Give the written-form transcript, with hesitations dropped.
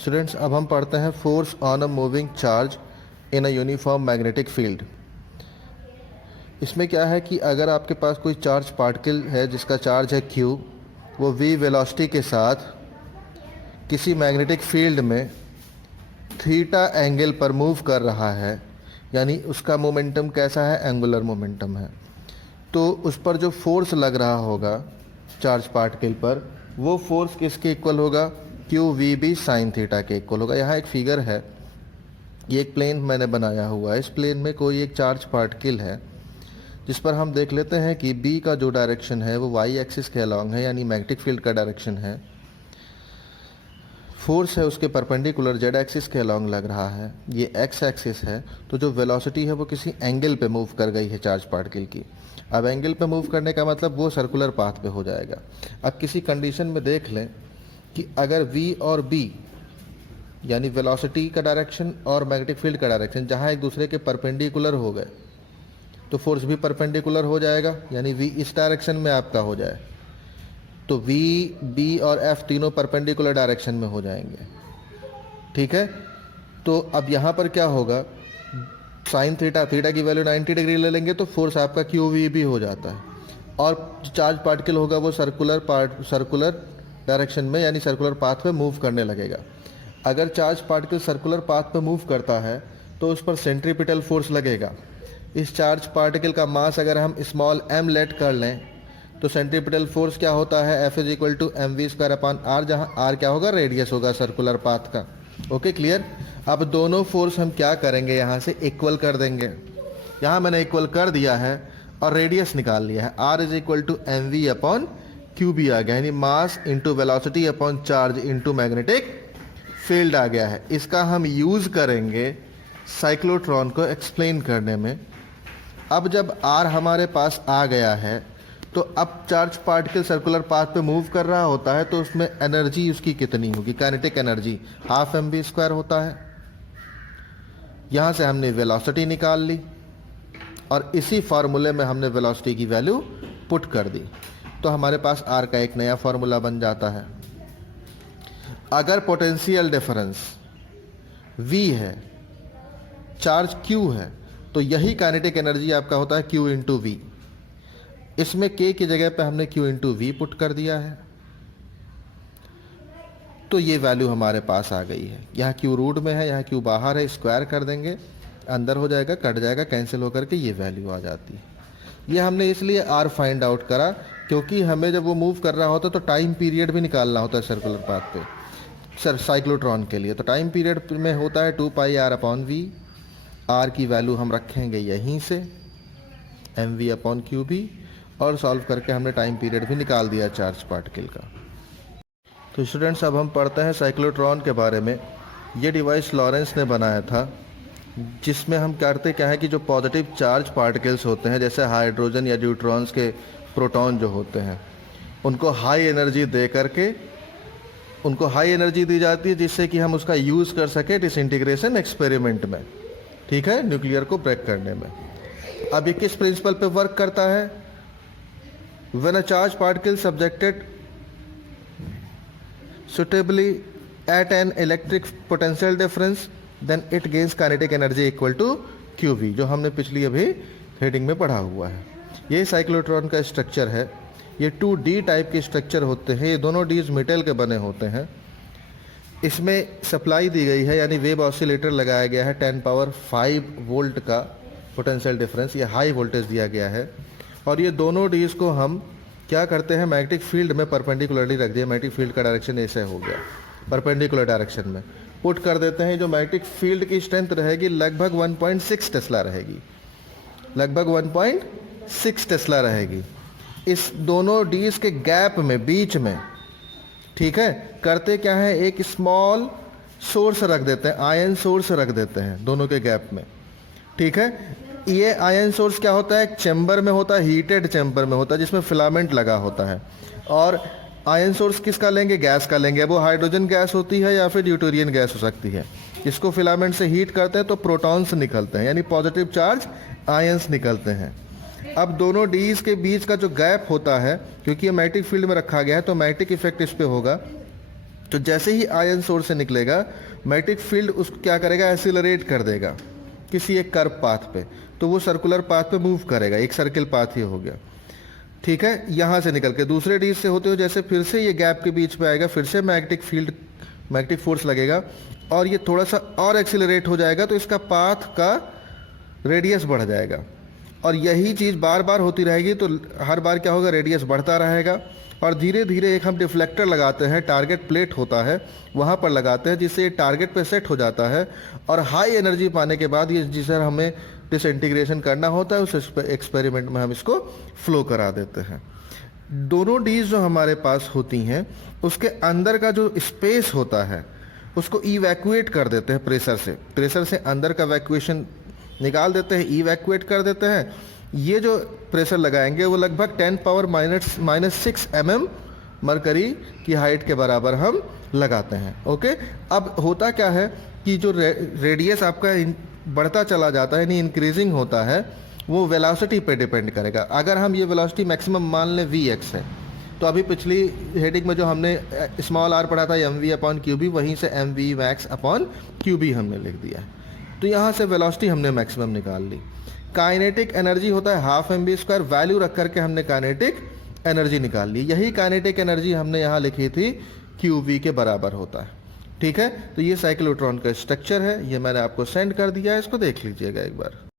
Students, अब हम पढ़ते हैं force on a moving charge in a uniform magnetic field. इसमें क्या है कि अगर आपके पास कोई चार्ज पार्टिकल है जिसका चार्ज है q, वो v वेलोसिटी के साथ किसी मैग्नेटिक फील्ड में थीटा एंगल पर मूव कर रहा है, यानी उसका मोमेंटम कैसा है, एंगुलर मोमेंटम है, तो उस पर जो फोर्स लग रहा होगा चार्ज पार्टिकल पर, वो फोर्स किसके इक्वल होगा, Q V B sine theta के इक्वल होगा। यहाँ एक फिगर है, ये एक प्लेन मैंने बनाया हुआ है। इस प्लेन में कोई एक चार्ज पार्टिकल है जिस पर हम देख लेते हैं कि बी का जो डायरेक्शन है वो वाई एक्सिस के अलॉन्ग है, यानी मैग्नेटिक फील्ड का डायरेक्शन है। फोर्स है उसके परपेंडिकुलर जेड एक्सिस के अलॉन्ग लग रहा है, ये एक्स एक्सिस है। तो जो वेलोसिटी है वो किसी एंगल पे मूव कर गई है चार्ज पार्टिकल की। अब एंगल पे मूव करने का मतलब वो सर्कुलर पाथ पे हो जाएगा। अब किसी कंडीशन में देख लें कि अगर v और b यानी वेलोसिटी का डायरेक्शन और मैग्नेटिक फील्ड का डायरेक्शन जहाँ एक दूसरे के परपेंडिकुलर हो गए तो फोर्स भी परपेंडिकुलर हो जाएगा, यानी v इस डायरेक्शन में आपका हो जाए तो v, b और f तीनों परपेंडिकुलर डायरेक्शन में हो जाएंगे। ठीक है, तो अब यहाँ पर क्या होगा, साइन थीटा की वैल्यू 90 डिग्री ले लेंगे तो फोर्स आपका क्यू वी भी हो जाता है, और चार्ज पार्टिकल होगा वो सर्कुलर डायरेक्शन में यानी सर्कुलर पाथ पे मूव करने लगेगा। अगर चार्ज पार्टिकल सर्कुलर पाथ पे मूव करता है तो उस पर सेंट्रीपिटल फोर्स लगेगा। इस चार्ज पार्टिकल का मास अगर हम स्मॉल m लेट कर लें तो सेंट्रीपिटल फोर्स क्या होता है, F is equal to M V square upon R, जहाँ r क्या होगा, रेडियस होगा सर्कुलर पाथ का। Okay, clear. अब दोनों फोर्स हम क्या करेंगे, यहाँ से इक्वल कर देंगे। यहाँ मैंने इक्वल कर दिया है और रेडियस निकाल लिया है, r is equal to M V upon Q B आ गया, यानी mass into velocity upon charge into magnetic field आ गया है। इसका हम यूज़ करेंगे साइक्लोट्रॉन को एक्सप्लेन करने में। अब जब r हमारे पास आ गया है तो अब चार्ज पार्टिकल सर्कुलर पाथ पे मूव कर रहा होता है तो उसमें एनर्जी उसकी कितनी होगी, kinetic energy half M V square होता है। यहाँ से हमने वेलोसिटी निकाल ली और इसी फार्मूले में हमने वेलोसिटी की वैल्यू पुट कर दी, तो हमारे पास r का एक नया फार्मूला बन जाता है। अगर पोटेंशियल डिफरेंस v है, चार्ज q है, तो यही काइनेटिक एनर्जी आपका होता है q इंटू वी। इसमें k की जगह पे हमने q इंटू वी पुट कर दिया है, तो ये वैल्यू हमारे पास आ गई है। यहाँ q रूट में है, यहाँ q बाहर है, स्क्वायर कर देंगे, अंदर हो जाएगा, कट जाएगा, कैंसिल होकर के ये वैल्यू आ जाती है। ये हमने इसलिए r फाइंड आउट करा क्योंकि हमें जब वो मूव कर रहा होता तो टाइम पीरियड भी निकालना होता है सर्कुलर पाथ पे, साइक्लोट्रॉन के लिए। तो टाइम पीरियड में होता है 2 pi r upon V. r की वैल्यू हम रखेंगे यहीं से M V upon Q B, और सॉल्व करके हमने टाइम पीरियड भी निकाल दिया चार्ज पार्टिकल का। तो स्टूडेंट्स, अब हम पढ़ते हैं साइक्लोट्रॉन के बारे में। ये डिवाइस लॉरेंस ने बनाया था, जिसमें हम करते क्या है कि जो पॉजिटिव चार्ज पार्टिकल्स होते हैं, जैसे हाइड्रोजन या न्यूट्रॉन्स के प्रोटॉन जो होते हैं, उनको हाई एनर्जी दे करके उनको हाई एनर्जी दी जाती है जिससे कि हम उसका यूज़ कर सके डिसइंटीग्रेशन एक्सपेरिमेंट में। ठीक है, न्यूक्लियर को ब्रेक करने में। अब ये किस प्रिंसिपल पे वर्क करता है, when a charge particle subjected suitably at an electric potential difference then it gains kinetic energy equal to qv, जो हमने पिछली अभी हेडिंग में पढ़ा हुआ है। ये साइक्लोट्रॉन का स्ट्रक्चर है। ये 2D टाइप के स्ट्रक्चर होते हैं, ये दोनों डीज मेटल के बने होते हैं। इसमें सप्लाई दी गई है, यानी वेव ऑसिलेटर लगाया गया है 10 पावर 5 वोल्ट का पोटेंशियल डिफरेंस, ये हाई वोल्टेज दिया गया है। और ये दोनों डीज को हम क्या करते हैं, मैग्नेटिक फील्ड में परपेंडिकुलरली रख दिया। मैग्नेटिक फील्ड का डायरेक्शन ऐसे हो गया, परपेंडिकुलर डायरेक्शन में पुट कर देते हैं। जो मैग्नेटिक फील्ड की स्ट्रेंथ रहेगी लगभग 1.6 टेस्ला रहेगी, लगभग 1.6 टेस्ला रहेगी। इस दोनों डीज के गैप में, बीच में, ठीक है, करते क्या है, एक स्मॉल सोर्स रख देते हैं, आयन सोर्स रख देते हैं दोनों के गैप में। ठीक है, ये आयन सोर्स क्या होता है, एक चैम्बर में होता है, हीटेड चैम्बर में होता है जिसमें फिलामेंट लगा होता है। और आयन सोर्स किसका लेंगे, गैस का लेंगे। वो हाइड्रोजन गैस होती है या फिर ड्यूटेरियन गैस हो सकती है। इसको फिलामेंट से हीट करते हैं तो प्रोटॉन्स निकलते हैं, यानी पॉजिटिव चार्ज आयंस निकलते हैं। अब दोनों डीज के बीच का जो गैप होता है, क्योंकि ये मैग्नेटिक फील्ड में रखा गया है तो मैग्नेटिक इफेक्ट इस पे होगा, तो जैसे ही आयन सोर्स से निकलेगा मैग्नेटिक फील्ड उसको क्या करेगा, एक्सीलरेट कर देगा किसी एक कर्व पाथ पे, तो वो सर्कुलर पाथ पे मूव करेगा, एक सर्किल पाथ ही हो गया। ठीक है, यहाँ से निकल के दूसरे डीज से होते हुए जैसे फिर से ये गैप के बीच में आएगा, फिर से मैग्नेटिक फील्ड, मैग्नेटिक फोर्स लगेगा और ये थोड़ा सा और एक्सीलरेट हो जाएगा, तो इसका पाथ का रेडियस बढ़ जाएगा। और यही चीज़ बार बार होती रहेगी, तो हर बार क्या होगा, रेडियस बढ़ता रहेगा। और धीरे धीरे एक हम डिफ्लेक्टर लगाते हैं, टारगेट प्लेट होता है वहाँ पर लगाते हैं, जिससे ये टारगेट पे सेट हो जाता है। और हाई एनर्जी पाने के बाद ये जिसे हमें डिसइंटीग्रेशन करना होता है, उस एक्सपेरिमेंट में हम इसको फ्लो करा देते हैं। दोनों डीज जो हमारे पास होती हैं उसके अंदर का जो स्पेस होता है उसको इवैक्यूएट कर देते हैं प्रेशर से अंदर का वैक्यूएशन निकाल देते हैं, इवैक्यूएट कर देते हैं। ये जो प्रेशर लगाएंगे वो लगभग 10⁻⁻⁻⁶ mm मरकरी की हाइट के बराबर हम लगाते हैं। ओके, अब होता क्या है कि जो रेडियस आपका बढ़ता चला जाता है, यानी इंक्रीजिंग होता है, वो वेलोसिटी पे डिपेंड करेगा। अगर हम ये वेलोसिटी मैक्सिमम मान लें vx है, तो अभी पिछली हेडिंग में जो हमने स्मॉल r पढ़ा था mv/qb, वहीं से mv/qb हमने लिख दिया है। तो यहाँ से वेलोसिटी हमने मैक्सिमम निकाल ली। काइनेटिक एनर्जी होता है ½ mv², वैल्यू रख करके हमने काइनेटिक एनर्जी निकाल ली। यही काइनेटिक एनर्जी हमने यहाँ लिखी थी qv के बराबर होता है। ठीक है, तो ये साइक्लोट्रॉन का स्ट्रक्चर है, ये मैंने आपको सेंड कर दिया है, इसको देख लीजिएगा एक बार।